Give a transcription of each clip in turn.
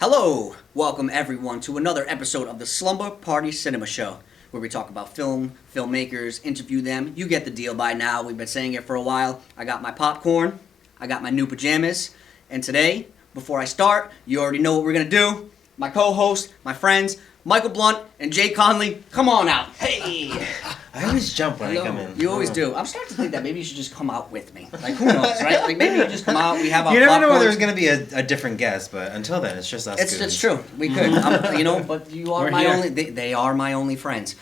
Hello! Welcome everyone to another episode of the Slumber Party Cinema Show, where we talk about film, filmmakers, interview them. You get the deal by now. We've been saying it for a while. I got my popcorn, I got my new pajamas, and today, before I start, you already know what we're going to do. My co-host, my friends, Michael Blunt and Jay Connelly, come on out. Hey! I always jump when I come in. You always do. I'm starting to think that maybe you should just come out with me. Like, who knows, right? Like, maybe you just come out, we have our You never know popcorn. when there's going to be a different guest, but until then, it's just us It's true. We could, but you are We're my here. only. They are my only friends.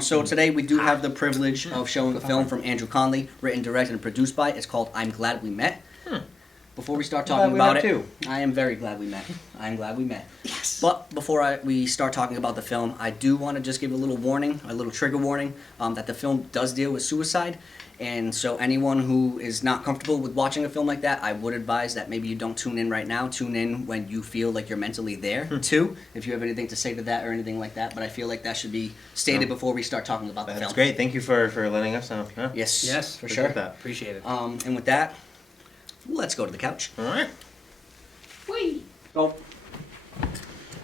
So today we do have the privilege of showing a film from Andrew Connelly, written, directed, and produced by. It's called "I'm Glad We Met." Before we start talking about it, I am very glad we met. I'm glad we met. Yes. But before we start talking about the film, I do want to just give a little warning, a little trigger warning, that the film does deal with suicide. And so anyone who is not comfortable with watching a film like that, I would advise that maybe you don't tune in right now. Tune in when you feel like you're mentally there, too, if you have anything to say to that or anything like that. But I feel like that should be stated before we start talking about the film. That's great. Thank you for letting us know. Yeah. Yes, for Appreciate sure. that. Appreciate it. And with that, let's go to the couch. All right. Whee! Go.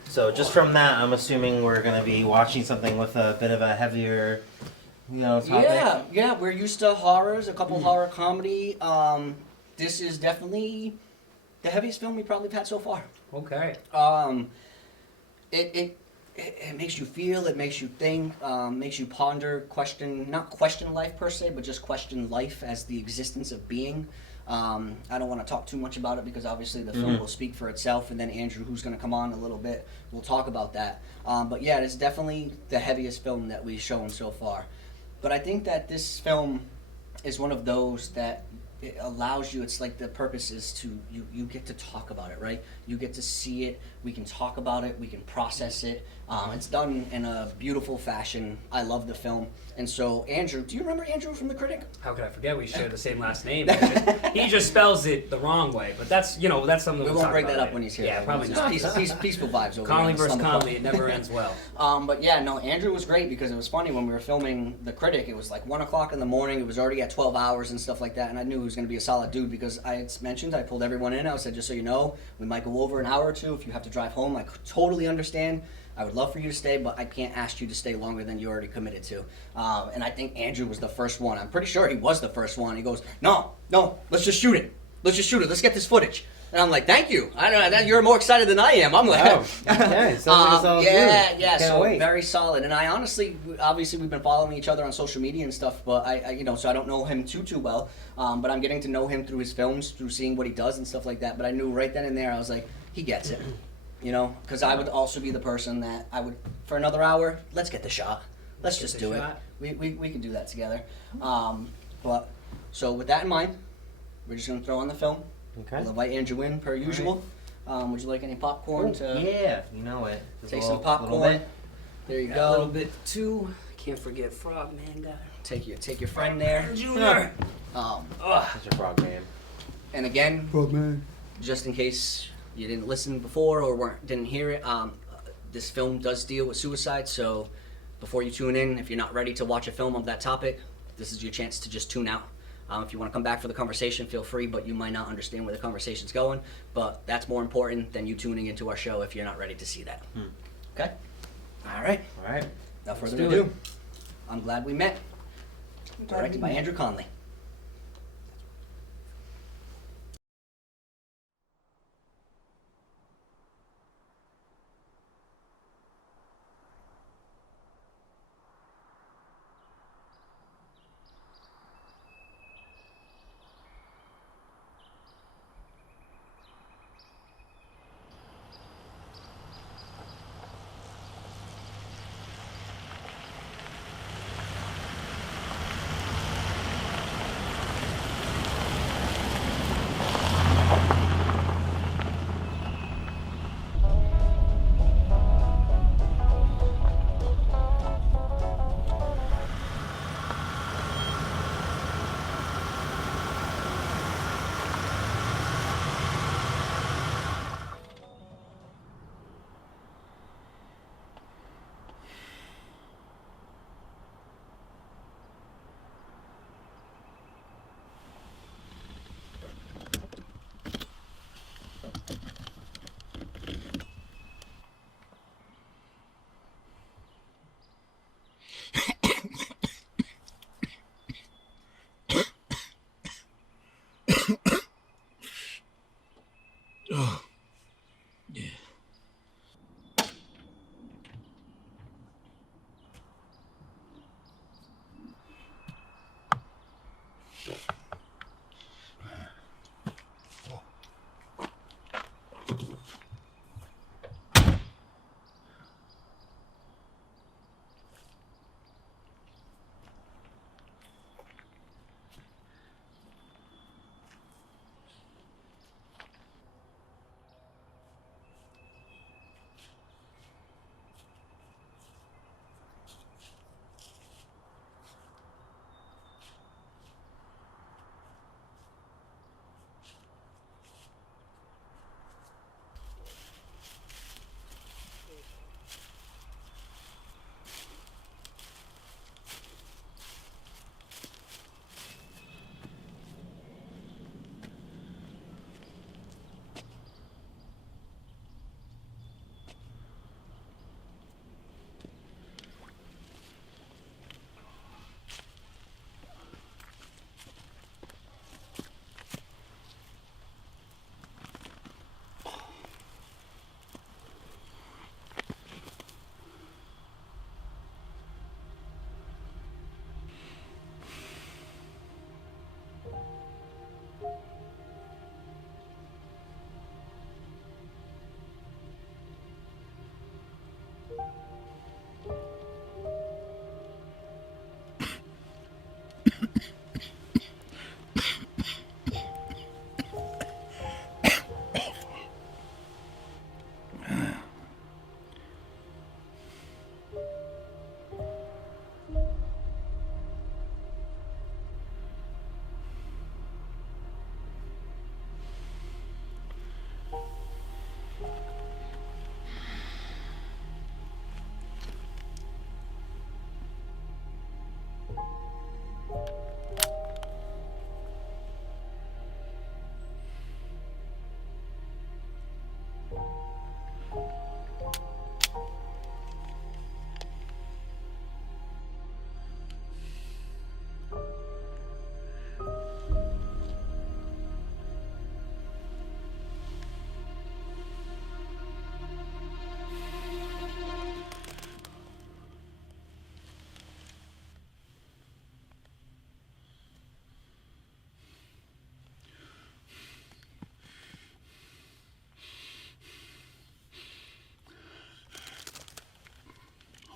So just from that, I'm assuming we're going to be watching something with a bit of a heavier, topic. Yeah, we're used to horrors, a couple horror comedy. This is definitely the heaviest film we probably have had so far. Okay. It makes you feel, it makes you think, makes you ponder, not question life per se, but just question life as the existence of being. I don't want to talk too much about it because obviously the film will speak for itself, and then Andrew, who's going to come on a little bit, will talk about that. But yeah, it's definitely the heaviest film that we've shown so far. But I think that this film is one of those that it allows you, it's like the purpose is to, you get to talk about it, right? You get to see it, we can talk about it, we can process it. It's done in a beautiful fashion. I love the film. And so, Andrew, do you remember Andrew from The Critic? How could I forget? We share the same last name. He just spells it the wrong way, but that's something We we'll won't talk break about that up later. when he's here. Yeah, probably Just not. peaceful vibes over Connolly here. versus Slumber Connolly, Party. it never ends well. But yeah, no, Andrew was great because it was funny when we were filming The Critic. It was like 1 o'clock in the morning. It was already at 12 hours and stuff like that. And I knew he was going to be a solid dude because I had mentioned, I pulled everyone in. I said, just so you know, we might go over an hour or two. If you have to drive home, I totally understand. I would love for you to stay, but I can't ask you to stay longer than you already committed to. And I think Andrew was the first one. I'm pretty sure he was the first one. He goes, no, let's just shoot it. Let's get this footage. And I'm like, thank you. I don't know, you're more excited than I am. I'm like, Wow. Yeah, it sounds like it's all good. yeah. Can't So wait. very solid. And I honestly, obviously, we've been following each other on social media and stuff, but I so I don't know him too well. But I'm getting to know him through his films, through seeing what he does and stuff like that. But I knew right then and there, I was like, he gets it. Because I would also be the person that I would, for another hour, let's get the shot. Let's just do it. We can do that together. But so with that in mind, we're just gonna throw on the film. Okay. We'll invite Andrew in per usual. Would you like any popcorn to Yeah, you know it. Just take a some little popcorn? bit. There you A little go. bit too. Can't forget Frogman guy. Take your friend there. Junior. That's your frog man. And again, just in case you didn't listen before or didn't hear it, this film does deal with suicide. So before you tune in, if you're not ready to watch a film of that topic, this is your chance to just tune out. If you want to come back for the conversation, feel free, but you might not understand where the conversation's going. But that's more important than you tuning into our show if you're not ready to see that. Okay? All right. All right. Without further do ado, it. I'm Glad We Met, directed by Andrew Connelly. Oh. Yeah.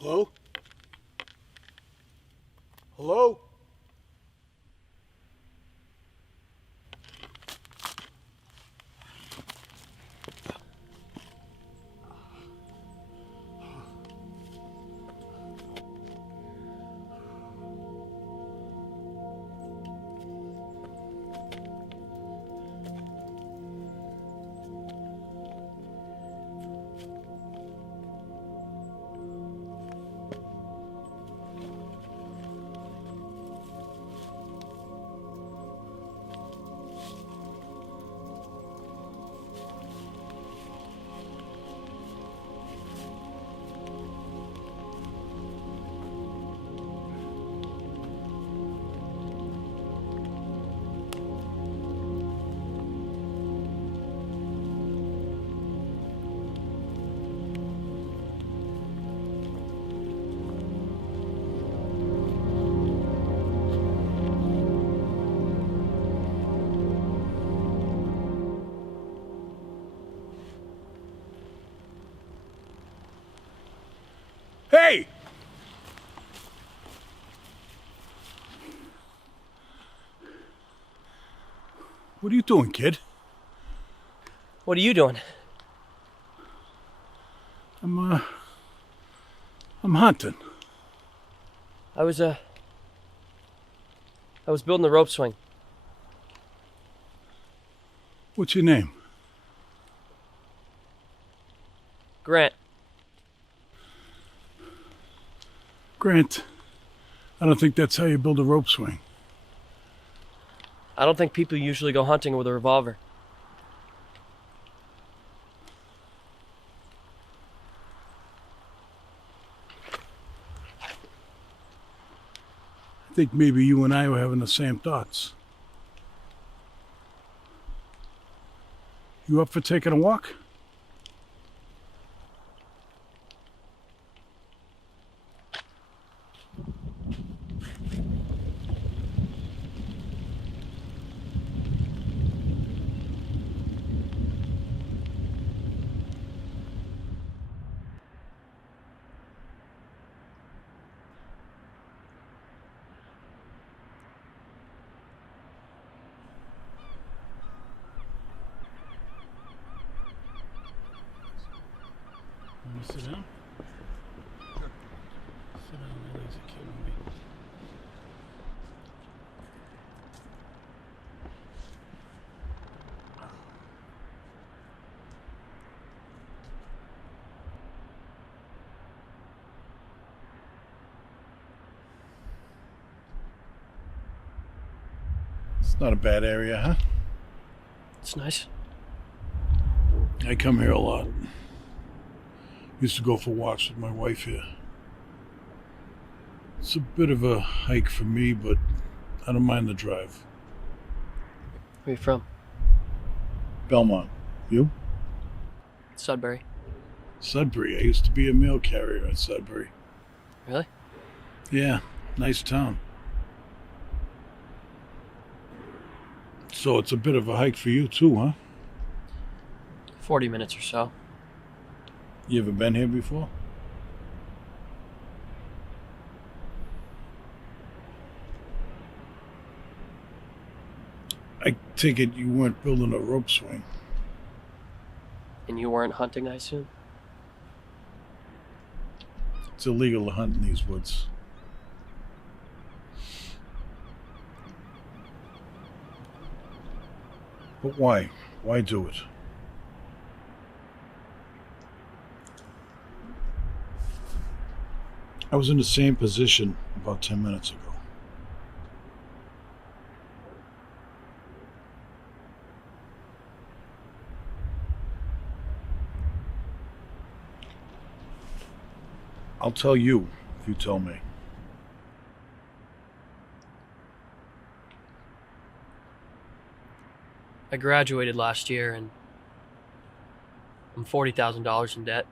Hello? Hello? Hey! What are you doing, kid? What are you doing? I'm hunting. I was building the rope swing. What's your name? Grant. Grant. I don't think that's how you build a rope swing. I don't think people usually go hunting with a revolver. I think maybe you and I were having the same thoughts. You up for taking a walk? Want to sit down? Sit down, my legs are killing me. It's not a bad area, huh? It's nice. I come here a lot. Used to go for walks with my wife here. It's a bit of a hike for me, but I don't mind the drive. Where you from? Belmont. You? Sudbury. Sudbury. I used to be a mail carrier at Sudbury. Really? Yeah, nice town. So it's a bit of a hike for you too, huh? 40 minutes or so. You ever been here before? I take it you weren't building a rope swing. And you weren't hunting, I assume? It's illegal to hunt in these woods. But why? Why do it? I was in the same position about 10 minutes ago. I'll tell you if you tell me. I graduated last year and I'm $40,000 in debt.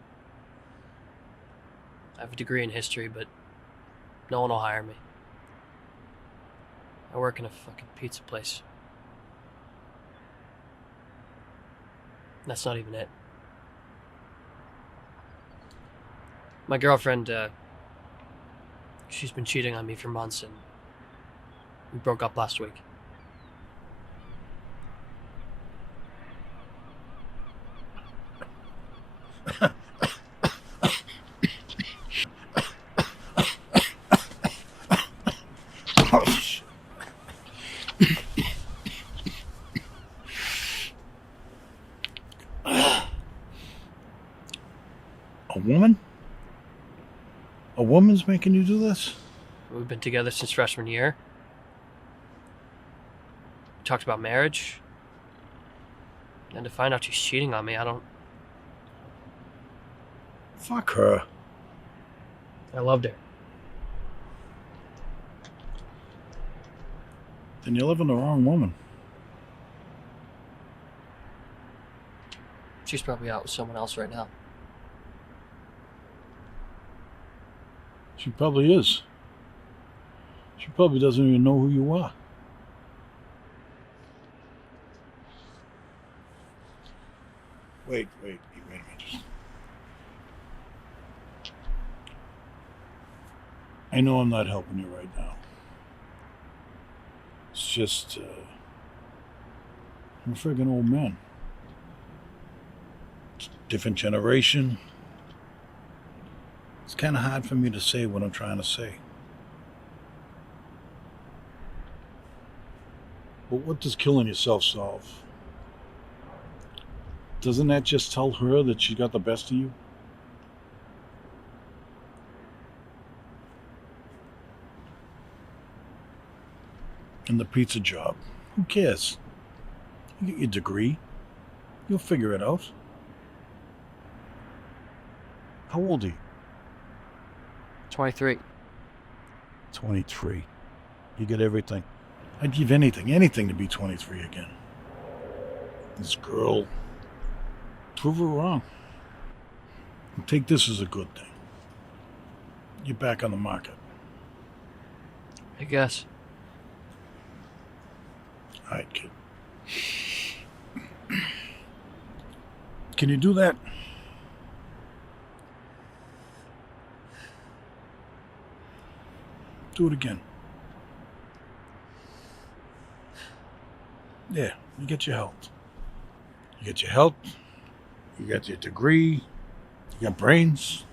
I have a degree in history, but no one will hire me. I work in a fucking pizza place. That's not even it. My girlfriend, she's been cheating on me for months and we broke up last week. A woman? A woman's making you do this? We've been together since freshman year. We talked about marriage. And to find out she's cheating on me, I don't... Fuck her. I loved her. Then you're loving the wrong woman. She's probably out with someone else right now. She probably is. She probably doesn't even know who you are. Wait a minute. I know I'm not helping you right now. It's just, I'm a friggin' old man. It's a different generation. It's kind of hard for me to say what I'm trying to say. But what does killing yourself solve? Doesn't that just tell her that she got the best of you? And the pizza job. Who cares? You get your degree. You'll figure it out. How old are you? 23. 23. You get everything. I'd give anything to be 23 again. This girl, Prove her wrong. And take this as a good thing. You're back on the market. I guess. All right, kid. Can you do that? Do it again. Yeah, you get your health. You get your health. You got your degree. You got brains.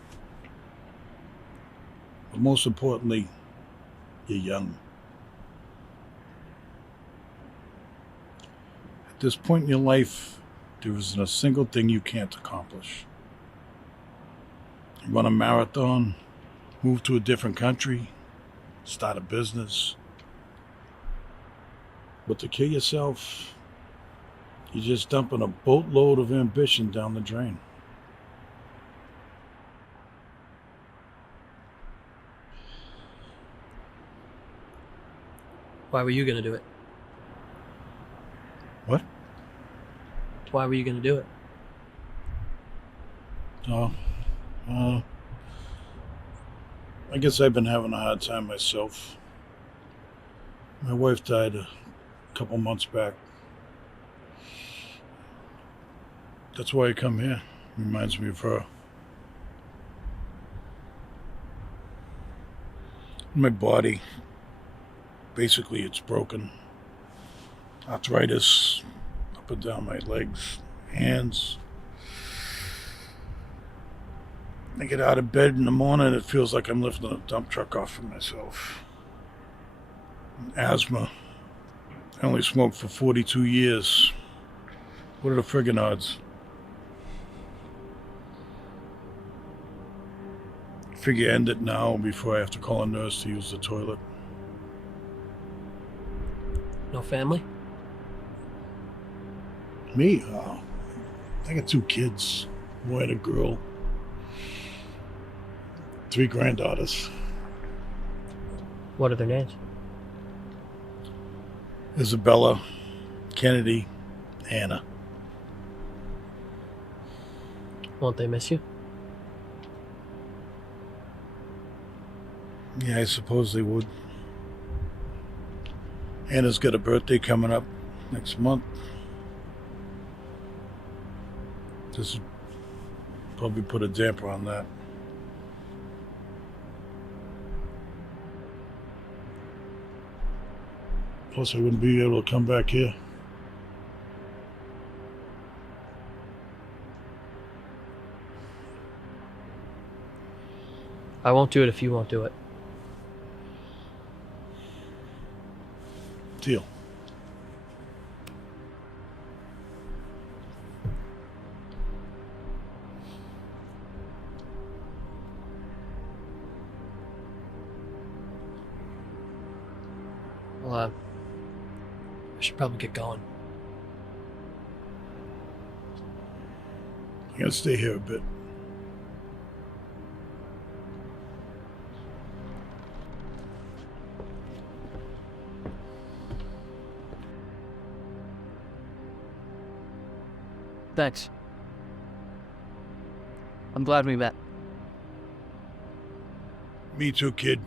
But most importantly, you're young. At this point in your life, there isn't a single thing you can't accomplish. You run a marathon, move to a different country, start a business. But to kill yourself, you're just dumping a boatload of ambition down the drain. Why were you gonna do it? What? Why were you gonna do it? Oh, I guess I've been having a hard time myself. My wife died a couple months back. That's why I come here. Reminds me of her. My body, basically it's broken. Arthritis up and down my legs, hands. I get out of bed in the morning, it feels like I'm lifting a dump truck off of myself. Asthma. I only smoked for 42 years. What are the friggin' odds? Figure end it now before I have to call a nurse to use the toilet. No family? Me? I got 2 kids. A boy and a girl. 3 granddaughters. What are their names? Isabella, Kennedy, Anna. Won't they miss you? Yeah, I suppose they would. Anna's got a birthday coming up next month. This will probably put a damper on that. Plus, I wouldn't be able to come back here. I won't do it if you won't do it. Deal. Well, I should probably get going. I gotta stay here a bit. Thanks. I'm glad we met. Me too, kid.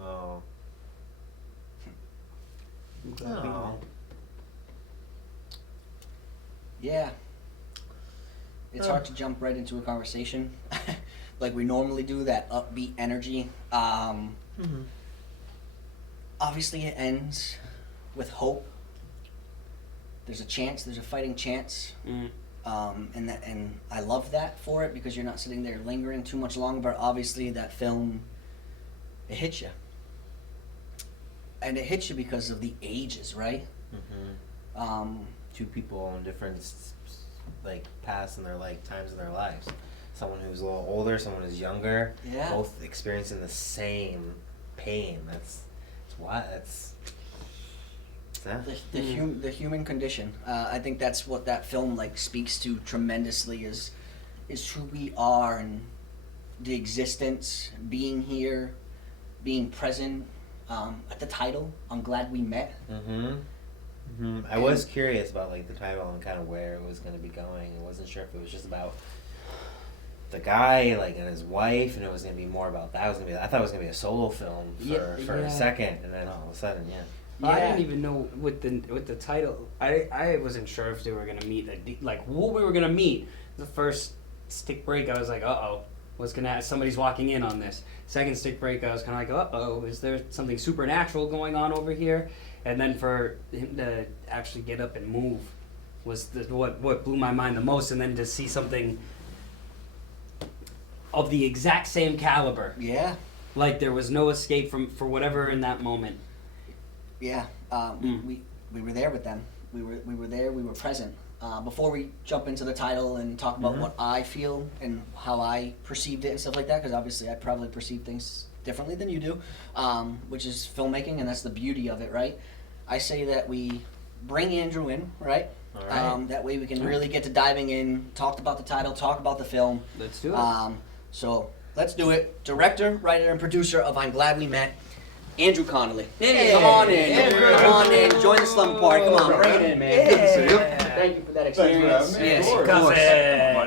Oh. I'm glad we Oh. met. Yeah. It's hard to jump right into a conversation like we normally do, that upbeat energy. Obviously, it ends with hope. There's a chance, there's a fighting chance. Mm. And I love that for it, because you're not sitting there lingering too much longer. But obviously, that film, it hits you. And it hits you because of the ages, right? Two people in different like paths in their times in their lives. Someone who's a little older, someone who's younger. Yeah. Both experiencing the same pain. That's The human condition. I think that's what that film speaks to tremendously, is who we are and the existence, being here, being present. At the title, I'm glad we met. I was curious about the title and kind of where it was going to be going. I wasn't sure if it was just about the guy and his wife, and it was going to be more about that. I thought it was going to be a solo film for a second, and then all of a sudden, I didn't even know with the title. I wasn't sure if they were gonna meet who we were gonna meet. The first stick break, I was like, what's gonna happen? Somebody's walking in on this. Second stick break, I was kind of like, is there something supernatural going on over here? And then for him to actually get up and move was what blew my mind the most. And then to see something of the exact same caliber, Yeah. there was no escape for whatever in that moment. Yeah, we were there with them. We were there. We were present. Before we jump into the title and talk about what I feel and how I perceived it and stuff like that, because obviously I probably perceive things differently than you do, which is filmmaking, and that's the beauty of it, right? I say that we bring Andrew in, right? All right. That way we can really get to diving in, talk about the title, talk about the film. Let's do it. So let's do it. Director, writer, and producer of I'm Glad We Met, Andrew Connelly. Hey, come on in. Andrew. Come on in. Join the Slumber Party. Come on, bring it in, man. Good to see you. Yeah. Thank you for that Thanks for experience. having me. Yes, Of of course. course. Why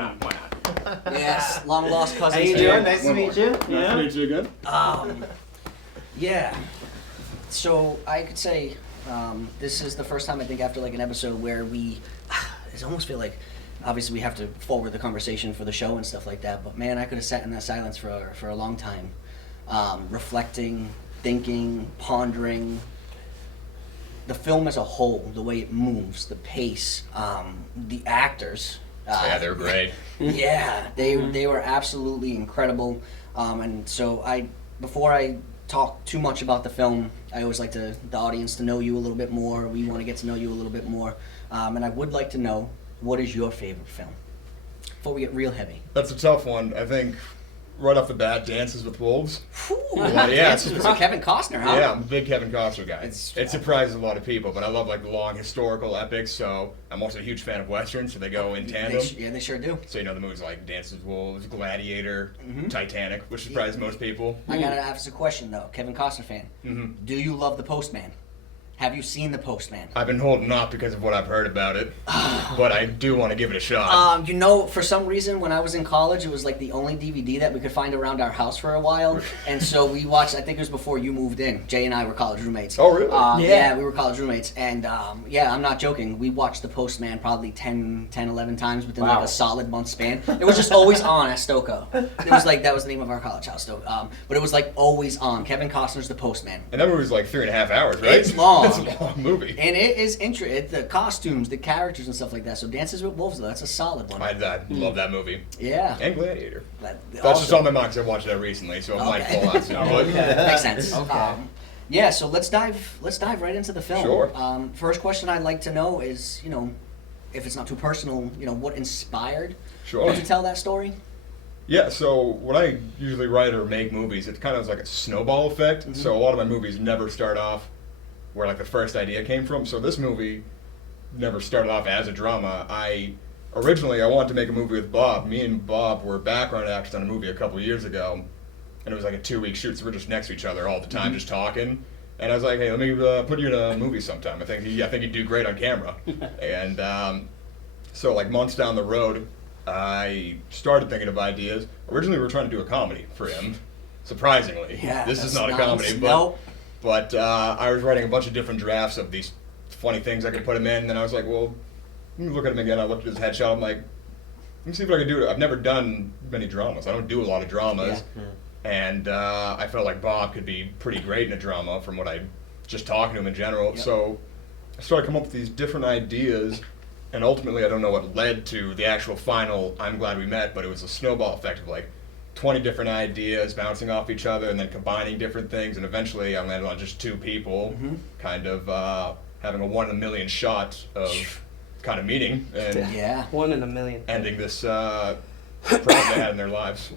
not? Yes, long lost How cousins. you here. doing? Nice to meet you. Nice to meet you again. Yeah. So I could say this is the first time, I think, after an episode where we, I almost feel like, obviously we have to forward the conversation for the show and stuff like that, but man, I could have sat in that silence for a long time, reflecting, thinking, pondering the film as a whole, the way it moves, the pace, the actors. Yeah, they're great. Yeah, they were absolutely incredible. And so before I talk too much about the film, I always like the audience to know you a little bit more. We want to get to know you a little bit more. And I would like to know, what is your favorite film? Before we get real heavy. That's a tough one. I think right off the bat, Dances with Wolves. Yeah, yeah, it's Kevin Costner, huh? Yeah, I'm a big Kevin Costner guy. It's- It surprises a lot of people, but I love long historical epics, so I'm also a huge fan of westerns, so they go in tandem. They sure do. So the movies like Dances with Wolves, Gladiator, Titanic, which surprises most people. I gotta ask a question though, Kevin Costner fan. Do you love The Postman? Have you seen The Postman? I've been holding off because of what I've heard about it, but I do want to give it a shot. For some reason, when I was in college, it was the only DVD that we could find around our house for a while, and so we watched. I think it was before you moved in. Jay and I were college roommates. Oh, really? Yeah, we were college roommates, and I'm not joking. We watched The Postman probably 10, 11 times within Wow. a solid month span. It was just always on at Stokoe. It was that was the name of our college house, Stokoe. But it was always on. Kevin Costner's The Postman. And that movie's 3.5 hours, right? It's long. It's a long movie. And it is interesting. The costumes, the characters, and stuff like that. So Dances with Wolves, though, that's a solid one. I love that movie. Yeah. And Gladiator. That- That's just on my mind because I watched that recently, so it might Okay. fall out soon. But Makes sense. Okay. Yeah, so let's dive right into the film. Sure. First question I'd like to know is, if it's not too personal, what inspired Sure. you to tell that story? Yeah, so when I usually write or make movies, it kind of is like a snowball effect. So a lot of my movies never start off where the first idea came from. So this movie never started off as a drama. Originally I wanted to make a movie with Bob. Me and Bob were background actors on a movie a couple years ago, and it was a 2-week shoot, so we're just next to each other all the time, just talking. And I was like, hey, let me put you in a movie sometime. I think you'd do great on camera. And so months down the road, I started thinking of ideas. Originally we were trying to do a comedy for him. surprisingly. Yeah, this is that's not a comedy, but Nope. but I was writing a bunch of different drafts of these funny things I could put him in, and then I was like, well, let me look at him again. I looked at his headshot. I'm like, let me see if I can do it. I've never done many dramas. I don't do a lot of dramas, and I felt like Bob could be pretty great in a drama from what I just talking to him in general. Yep. So I started coming up with these different ideas, and ultimately I don't know what led to the actual final I'm Glad We Met, but it was a snowball effect of like 20 different ideas bouncing off each other and then combining different things, and eventually I landed on just two people, kind of having a 1 in a million shot of kind of meeting and Yeah. 1 in a million. ending this problem they had in their lives.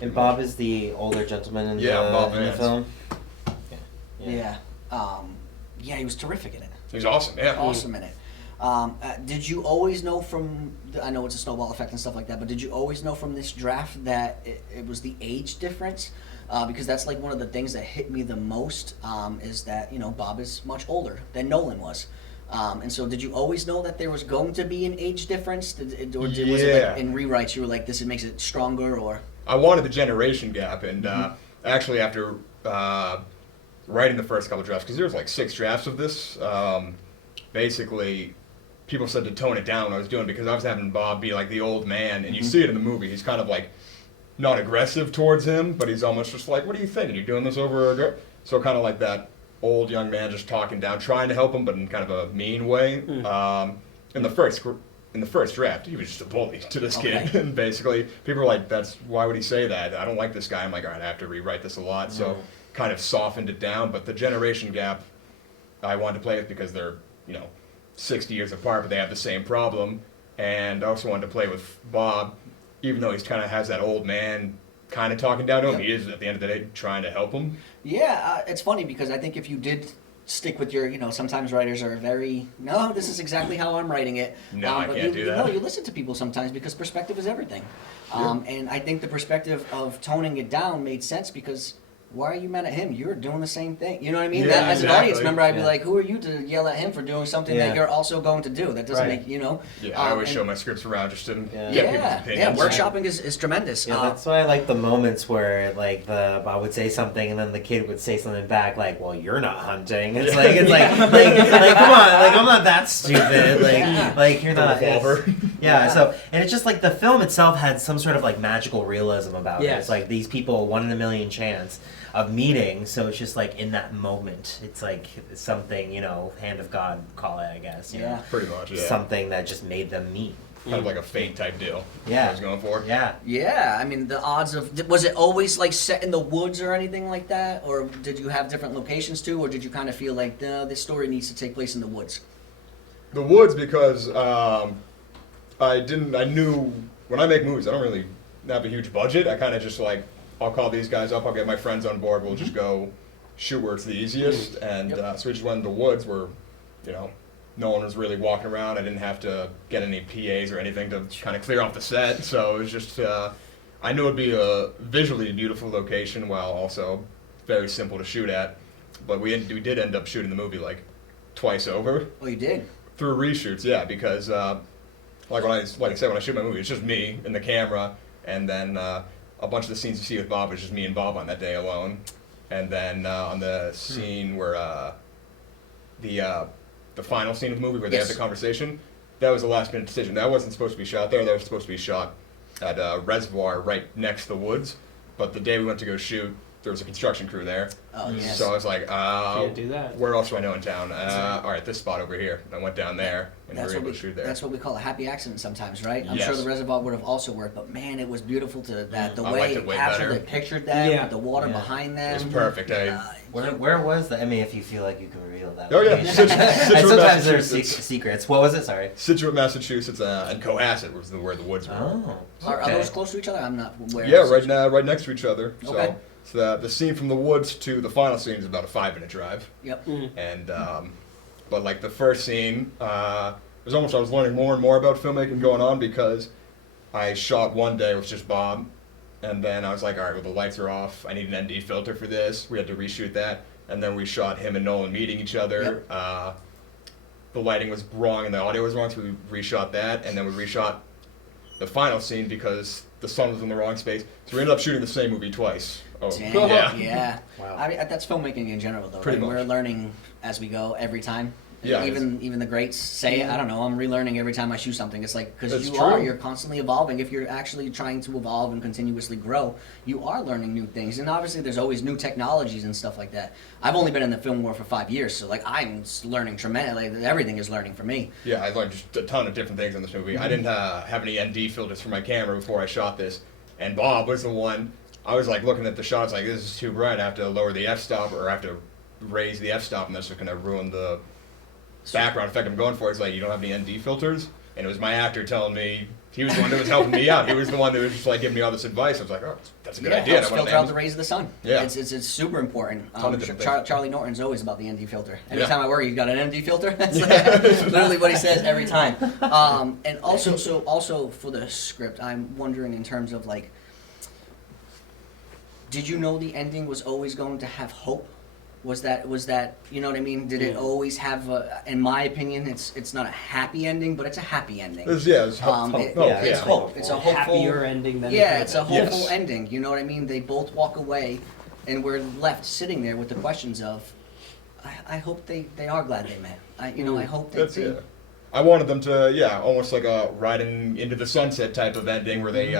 And Bob is the older gentleman in Yeah, Bob the Vance. film. Yeah. Yeah, he was terrific in it. He's awesome, yeah. Awesome in it. Did you always know from, I know it's a snowball effect and stuff like that, but did you always know from this draft that it was the age difference? Because that's like one of the things that hit me the most, is that, you know, Bob is much older than Nolan was. And so did you always know that there was going to be an age difference? Was it like in rewrites you were like, this makes it stronger, or? I wanted the generation gap, and actually after writing the first couple drafts, because there was like 6 drafts of this, basically people said to tone it down when I was doing, because I was having Bob be like the old man, and you see it in the movie. He's kind of like not aggressive towards him, but he's almost just like, what do you think? Are you doing this over? So kind of like that old young man just talking down, trying to help him, but in kind of a mean way. In the first draft, he was just a bully to this kid, and basically people were like, why would he say that? I don't like this guy. I'm like, all right, I have to rewrite this a lot. So kind of softened it down, but the generation gap I wanted to play with, because they're, 60 years apart, but they have the same problem. And I also wanted to play with Bob, even though he's kind of has that old man kind of talking down to him. He is, at the end of the day, trying to help him. Yeah, it's funny because I think if you did stick with your, sometimes writers are very, no, this is exactly how I'm writing it. No, I but can't do that. You listen to people sometimes because perspective is everything. And I think the perspective of toning it down made sense because why are you mad at him? You're doing the same thing. You know what I mean? Yeah, That, as an audience exactly. member, I'd be like, who are you to yell at him for doing something that you're also going to do? That doesn't make, Yeah, I always show my scripts around just to get people's opinions. Workshopping is tremendous. Yeah, that's why I like the moments where like the Bob would say something and then the kid would say something back like, "Well, you're not hunting." It's like come on, like I'm not that stupid. Like you're not. Yeah. So and it's just like the film itself had some sort of like magical realism about it. It's like these people 1 in a million chance of meeting, so it's just like in that moment, it's like something, hand of God, call it, I guess. You know? Pretty much, yeah. Something that just made them meet. Kind of like a fate type deal. Yeah. I was going for. Yeah. Yeah, I mean, the odds of... Was it always, like, set in the woods or anything like that? Or did you have different locations, too? Or did you kind of feel like, no, this story needs to take place in the woods? The woods, because I knew... When I make movies, I don't really have a huge budget. I kind of just, like, I'll call these guys up, I'll get my friends on board, we'll just go shoot where it's the easiest. And so we just went in the woods where, no one was really walking around. I didn't have to get any PAs or anything to kind of clear off the set. So it was just, I knew it would be a visually beautiful location while also very simple to shoot at. But we did end up shooting the movie like twice over. Oh, you did? Through reshoots, yeah, because like I said, when I shoot my movie, it's just me and the camera, and then a bunch of the scenes you see with Bob is just me and Bob on that day alone. And then on the scene where the final scene of the movie where they have the conversation, that was a last minute decision. That wasn't supposed to be shot there. That was supposed to be shot at a reservoir right next to the woods. But the day we went to go shoot, there was a construction crew there. Oh, yes. So I was like, Can't do that. where else do I know in town? All right, this spot over here. And I went down there, and we were able to shoot there. That's what we call a happy accident sometimes, right? I'm Yes. sure the reservoir would have also worked, but man, it was beautiful the I way liked it it way captured, better. they pictured them, Yeah. with the water behind them. It was perfect. Where was that? I mean, if you feel like you can reveal that. Oh, yeah. location. Situate, Sometimes there's Massachusetts. secrets. What was it? Sorry. Situate, Massachusetts, and Cohasset was where the woods were. Oh. Are okay. those close to each other? I'm not aware. Yeah, of right now, right next to each other. Okay. So the scene from the woods to the final scene is about a 5-minute drive. Yep. And but like the first scene, I was learning more and more about filmmaking going on, because I shot one day with just Bob, and then I was like, all right, well, the lights are off. I need an ND filter for this. We had to reshoot that, and then we shot him and Nolan meeting each other. Yep. The lighting was wrong and the audio was wrong, so we reshot that, and then we reshot the final scene because the sun was in the wrong space. So we ended up shooting the same movie twice. Oh, Dang, yeah. yeah. Wow. I mean, that's filmmaking in general, though. Pretty Right? much. We're learning as we go every time. Yeah, Even the greats say it. I don't know. I'm relearning every time I shoot something. It's like because That's you are. true. You're constantly evolving. If you're actually trying to evolve and continuously grow, you are learning new things. And obviously, there's always new technologies and stuff like that. I've only been in the film world for 5 years, so like I'm learning tremendously. Like, everything is learning for me. Yeah, I learned just a ton of different things in this movie. I didn't have any ND filters for my camera before I shot this, and Bob was the one. I was like looking at the shots, like this is too bright. I have to lower the f-stop, or I have to raise the f-stop, and that's just gonna ruin the background effect I'm going for. It's like you don't have any ND filters, and it was my actor telling me. He was the one that was helping me out. He was the one that was just like giving me all this advice. I was like, oh, that's a good Yeah, idea. it helps And I went filter out and- the rays of the sun. Yeah. It's super important. Ton of different things. Charlie Norton's always about the ND filter. Every Yeah. time I work, he's got an ND filter. That's literally what he says every time. And also for the script, I'm wondering in terms of like, did you know the ending was always going to have hope? Was that you know what I mean? Did it always have a? In my opinion, it's not a happy ending, but it's a happy ending. It's hope. It's yeah. hope. It's a hopeful. Happier ending than Yeah, it's a hopeful Yes. ending. You know what I mean? They both walk away, and we're left sitting there with the questions of, I hope they are glad they met. I hope they. That's it. I wanted them to, almost like a riding into the sunset type of ending where they,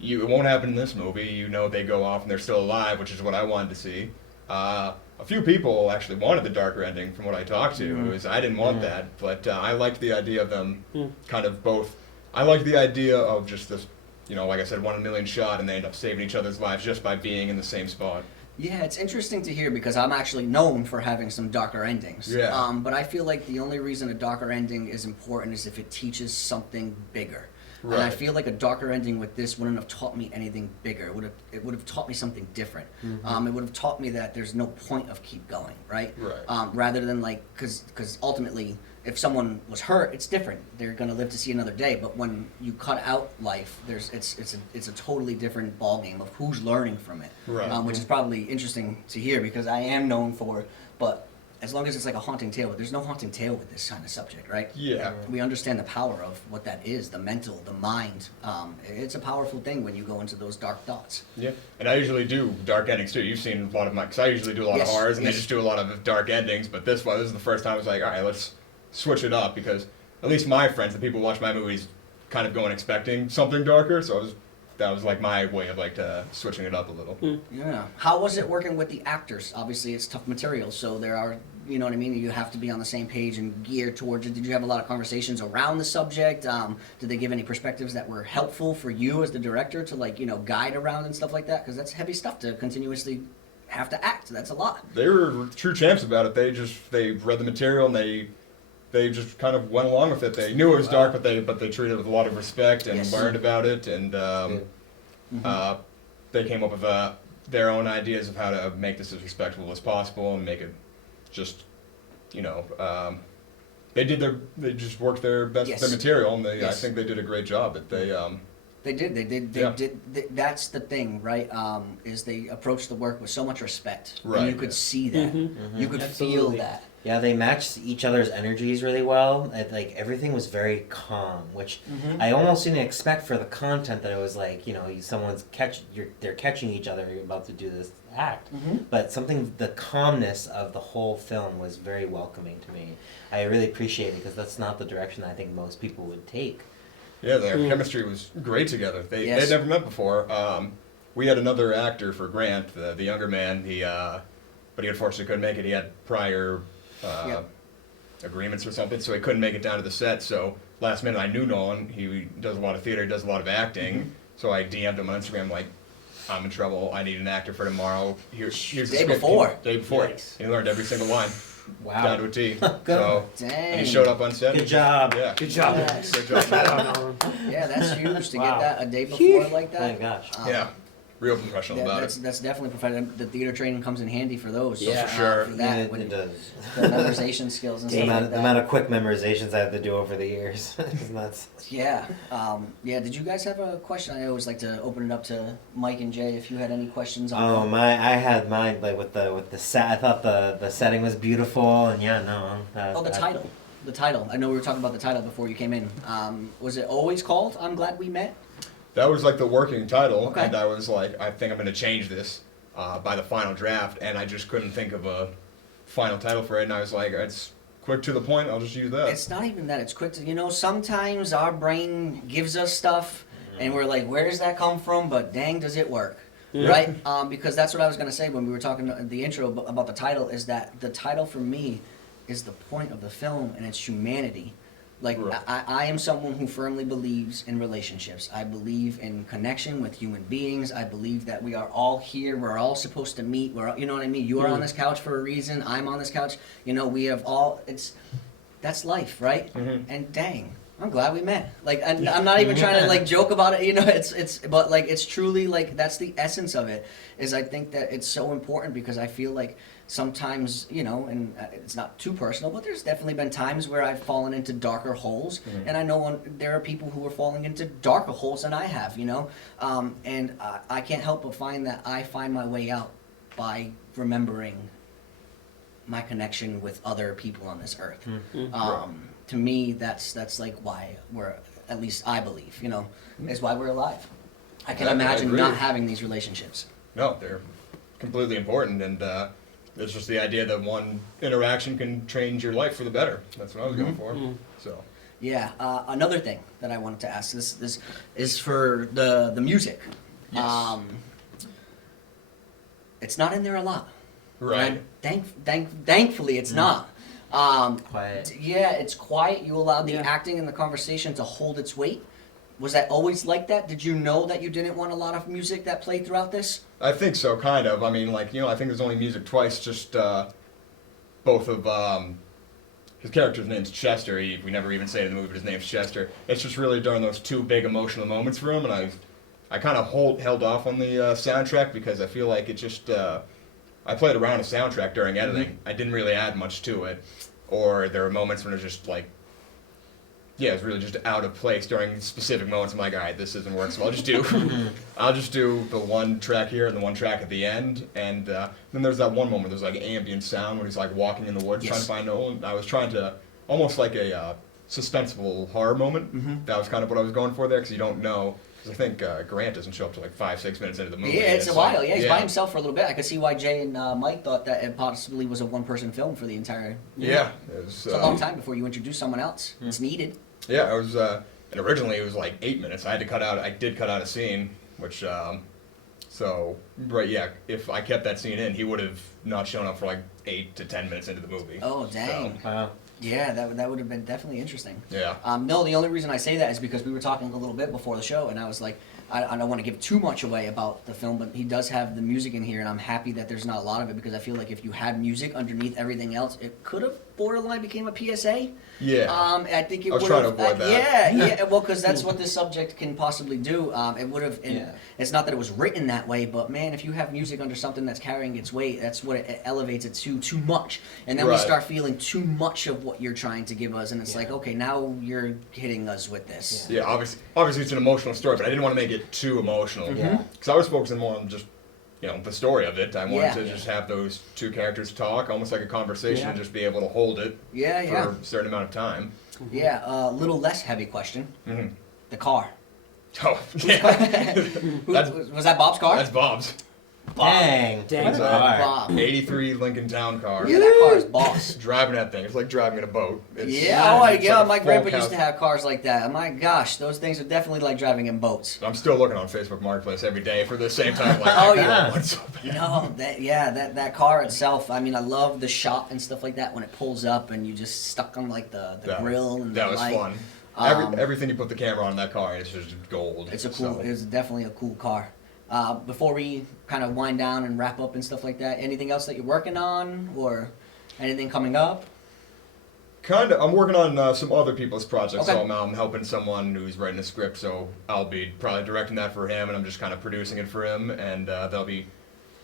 it won't happen in this movie. You know, they go off and they're still alive, which is what I wanted to see. A few people actually wanted the darker ending from what I talked to. It was, I didn't want that, but I liked the idea of them kind of both. I liked the idea of just this, like I said, 1 in a million shot, and they end up saving each other's lives just by being in the same spot. Yeah, it's interesting to hear because I'm actually known for having some darker endings. Yeah. But I feel like the only reason a darker ending is important is if it teaches something bigger. And I Right. feel like a darker ending with this wouldn't have taught me anything bigger. It would have taught me something different. It would have taught me that there's no point of keep going, right? Right. Rather than like, because ultimately, if someone was hurt, it's different. They're gonna live to see another day. But when you cut out life, it's a totally different ballgame of who's learning from it. Right. Which is probably interesting to hear because I am known for, but as long as it's like a haunting tale, but there's no haunting tale with this kind of subject, right? Yeah. We understand the power of what that is, the mental, the mind. It's a powerful thing when you go into those dark thoughts. Yeah, and I usually do dark endings too. You've seen a lot of my, because I usually do a lot Yes, of horrors, and yes. they just do a lot of dark endings. But this is the first time I was like, all right, let's switch it up because at least my friends, the people who watch my movies, kind of going expecting something darker. So that was like my way of like switching it up a little. Yeah. How was it working with the actors? Obviously, it's tough material, so there are, you know what I mean? You have to be on the same page and geared towards it. Did you have a lot of conversations around the subject? Did they give any perspectives that were helpful for you as the director to like, guide around and stuff like that? Because that's heavy stuff to continuously have to act. That's a lot. They were true champs about it. They read the material and they just kind of went along with it. They knew it was dark, but they treated it with a lot of respect and Yes. learned about it, and they came up with their own ideas of how to make this as respectful as possible and make it just, they just worked their best Yes. with the material, and I Yes. think they did a great job. But they Yeah. That's the thing, right? Is they approached the work with so much respect. And Right, you could yeah. see that. You could feel Absolutely. that. Yeah, they matched each other's energies really well. Like everything was very calm, which I almost didn't expect for the content. That it was like they're catching each other. You're about to do this act, but the calmness of the whole film was very welcoming to me. I really appreciate it because that's not the direction I think most people would take. Yeah, their chemistry was great together. They'd Yes. never met before. We had another actor for Grant, the younger man. But he unfortunately couldn't make it. He had prior agreements or something, so he couldn't make it down to the set. So last minute, I knew Nolan. He does a lot of theater, he does a lot of acting. So I DM'd him on Instagram like, I'm in trouble. I need an actor for tomorrow. Here's the Day script." before. Day before. Yikes. He learned every single line Wow. down to a T. So, Dang. and he showed up on set. Good job. Yeah. Good job. Yes. Great job. Shout out, Nolan. Yeah, that's huge to Wow. get that a day before like that. Oh my gosh. Yeah. Real professional about that's, it. that's definitely professional. The theater training comes in handy for those. Yeah, for sure. For Yeah, that, when it does. the memorization skills and The stuff amount, like the amount that. of quick memorizations I have to do over the years is nuts. Yeah. Did you guys have a question? I always like to open it up to Mike and Jay if you had any questions on I had mine like with the set. I thought the setting was beautiful, and the title. The title. I know we were talking about the title before you came in. Was it always called I'm Glad We Met? That was like the working title, Okay. and I was like, I think I'm going to change this by the final draft, and I just couldn't think of a final title for it, and I was like, it's quick to the point, I'll just use that. It's not even that it's quick to, sometimes our brain gives us stuff and we're like, where does that come from? But dang, does it work, right? Because that's what I was going to say when we were talking in the intro about the title, is that the title for me is the point of the film, and it's humanity. Like, Right. I am someone who firmly believes in relationships. I believe in connection with human beings. I believe that we are all here. We're all supposed to meet. You know what I mean? You are on this couch for a reason. I'm on this couch. We have all, that's life, right? Mm-hmm. And dang, I'm glad we met. Like, and I'm not even trying to like joke about it. But like, it's truly like, that's the essence of it, is I think that it's so important, because I feel like sometimes, and it's not too personal, but there's definitely been times where I've fallen into darker holes, and I know there are people who are falling into darker holes than I have, and I can't help but find that I find my way out by remembering my connection with other people on this earth. To me, that's like why we're, at least I believe, is why we're alive. I can I imagine agree. not having these relationships. No, they're completely important, and it's just the idea that one interaction can change your life for the better. That's what I was going for. So, Yeah, another thing that I wanted to ask, this is for the music. Yes. It's not in there a lot. right. Thankfully, it's not. Quiet. Yeah, it's quiet. You allowed the Yeah. acting and the conversation to hold its weight. Was that always like that? Did you know that you didn't want a lot of music that played throughout this? I think so, kind of. I mean, like, I think there's only music twice, just both of his character's name's Chester. We never even say in the movie, but his name's Chester. It's just really during those two big emotional moments for him, and I kind of held off on the soundtrack, because I feel like it just, I played around a soundtrack during editing. I didn't really add much to it, or there were moments when it was just like, yeah, it's really just out of place during specific moments. I'm like, all right, this isn't working, so I'll just do the one track here and the one track at the end. And then there's that one moment, there's like ambient sound when he's like walking in the woods trying to find Nolan. I was trying to, almost like a suspenseful horror moment. That was kind of what I was going for there, because you don't know. Because I think Grant doesn't show up till like 5-6 minutes into the movie. Yeah, it's a like- while. Yeah, he's by himself for a little bit. I could see why Jay and Mike thought that it possibly was a one-person film for the entire. Yeah, it was, It's a long time before you introduce someone else. It's needed. Yeah, it was, and originally it was like 8 minutes. I did cut out a scene, which, but yeah, if I kept that scene in, he would have not shown up for like 8 to 10 minutes into the movie. Oh, dang. Wow. Yeah, that would have been definitely interesting. Yeah. No, the only reason I say that is because we were talking a little bit before the show, and I was like, I don't want to give too much away about the film, but he does have the music in here, and I'm happy that there's not a lot of it, because I feel like if you had music underneath everything else, it could have borderline became a PSA. Yeah. I think it I was would trying have. to avoid that. Yeah. Well, because that's what this subject can possibly do. It would have. Yeah. It's not that it was written that way, but man, if you have music under something that's carrying its weight, that's what it elevates it to too much, and then we Right. start feeling too much of what you're trying to give us, and it's like, okay, now you're hitting us with this. Yeah, obviously it's an emotional story, but I didn't want to make it too emotional. Mhm. Because I was focusing more on just, the story of it. I wanted Yeah. to just have those two characters talk, almost like a conversation, Yeah. and just be able to hold it Yeah, for yeah, a certain amount of time. yeah. A little less heavy question. hmm The car. Oh, yeah. Was that Bob's car? That's Bob's. Dang. Dang. What a car. Bob. 83 Lincoln Town car. Yeah, that car is boss. Driving that thing, it's like driving in a boat. It's, Yeah, oh it's yeah, like a my full grandpa used couch. to have cars like that. My gosh, those things are definitely like driving in boats. I'm still looking on Facebook Marketplace every day for the same time. Like, Oh, I yeah. want one so bad. No, that car itself. I mean, I love the shot and stuff like that when it pulls up and you just stuck on like the grill and That the was light. fun. Um, Everything you put the camera on in that car is just gold. It's a cool. So. It's definitely a cool car. Before we kind of wind down and wrap up and stuff like that, anything else that you're working on or anything coming up? Kind of. I'm working on some other people's projects, Okay. so I'm helping someone who's writing a script. So I'll be probably directing that for him, and I'm just kind of producing it for him. And that'll be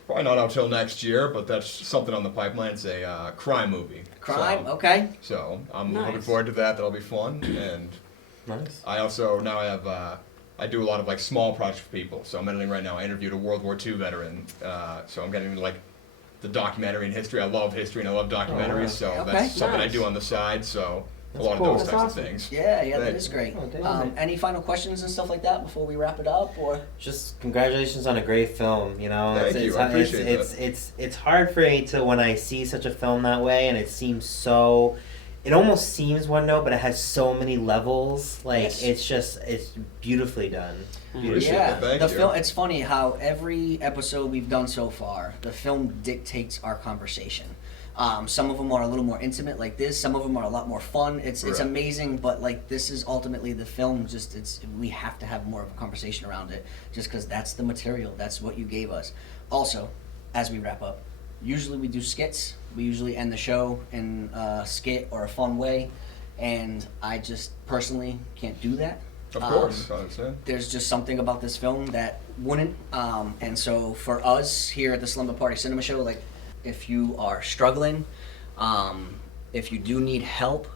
probably not out till next year, but that's something on the pipeline. It's a crime movie. Crime. So, Okay. so I'm Nice. looking forward to that. That'll be fun. And Nice. I also now I do a lot of like small projects for people. So I'm editing right now. I interviewed a World War II veteran. So I'm getting into like the documentary and history. I love history and I love documentaries. So Okay. that's something I Nice. do on the side. So a lot cool. of those That's types awesome. of things. Yeah, that Thank is you. great. Oh, damn. Any final questions and stuff like that before we wrap it up, or? Just congratulations on a great film. You know, Thank you, I appreciate it's hard for me to when I see such a film that way, and it seems so. It almost seems one note, but it has so many levels. Like Yes. it's beautifully done. Beautifully Appreciate Yeah, it. Thank the you. film. It's funny how every episode we've done so far, the film dictates our conversation. Some of them are a little more intimate, like this. Some of them are a lot more fun. It's Right. amazing, but like this is ultimately the film. Just we have to have more of a conversation around it, just because that's the material. That's what you gave us. Also, as we wrap up, usually we do skits. We usually end the show in a skit or a fun way, and I just personally can't do that. Of course, I understand. There's just something about this film that wouldn't. And so for us here at the Slumber Party Cinema Show, like if you are struggling, if you do need help,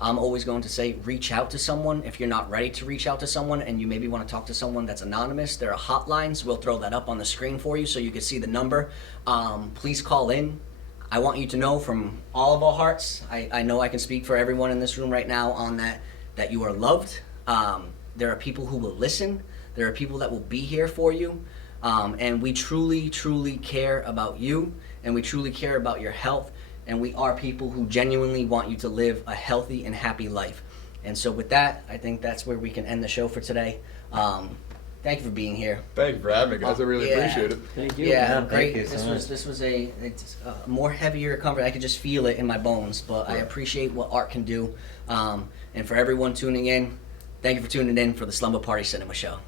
I'm always going to say reach out to someone. If you're not ready to reach out to someone and you maybe want to talk to someone that's anonymous, there are hotlines. We'll throw that up on the screen for you so you can see the number. Please call in. I want you to know from all of our hearts, I know I can speak for everyone in this room right now on that you are loved. There are people who will listen. There are people that will be here for you. And we truly, truly care about you, and we truly care about your health. And we are people who genuinely want you to live a healthy and happy life. And so with that, I think that's where we can end the show for today. Thank you for being here. Thank you for having me, guys. I really Yeah. appreciate it. Thank you. Yeah, thank great. you so much. This was a more heavier conversation. I could just feel it in my bones. But I Right. appreciate what art can do. And for everyone tuning in, thank you for tuning in for the Slumber Party Cinema Show.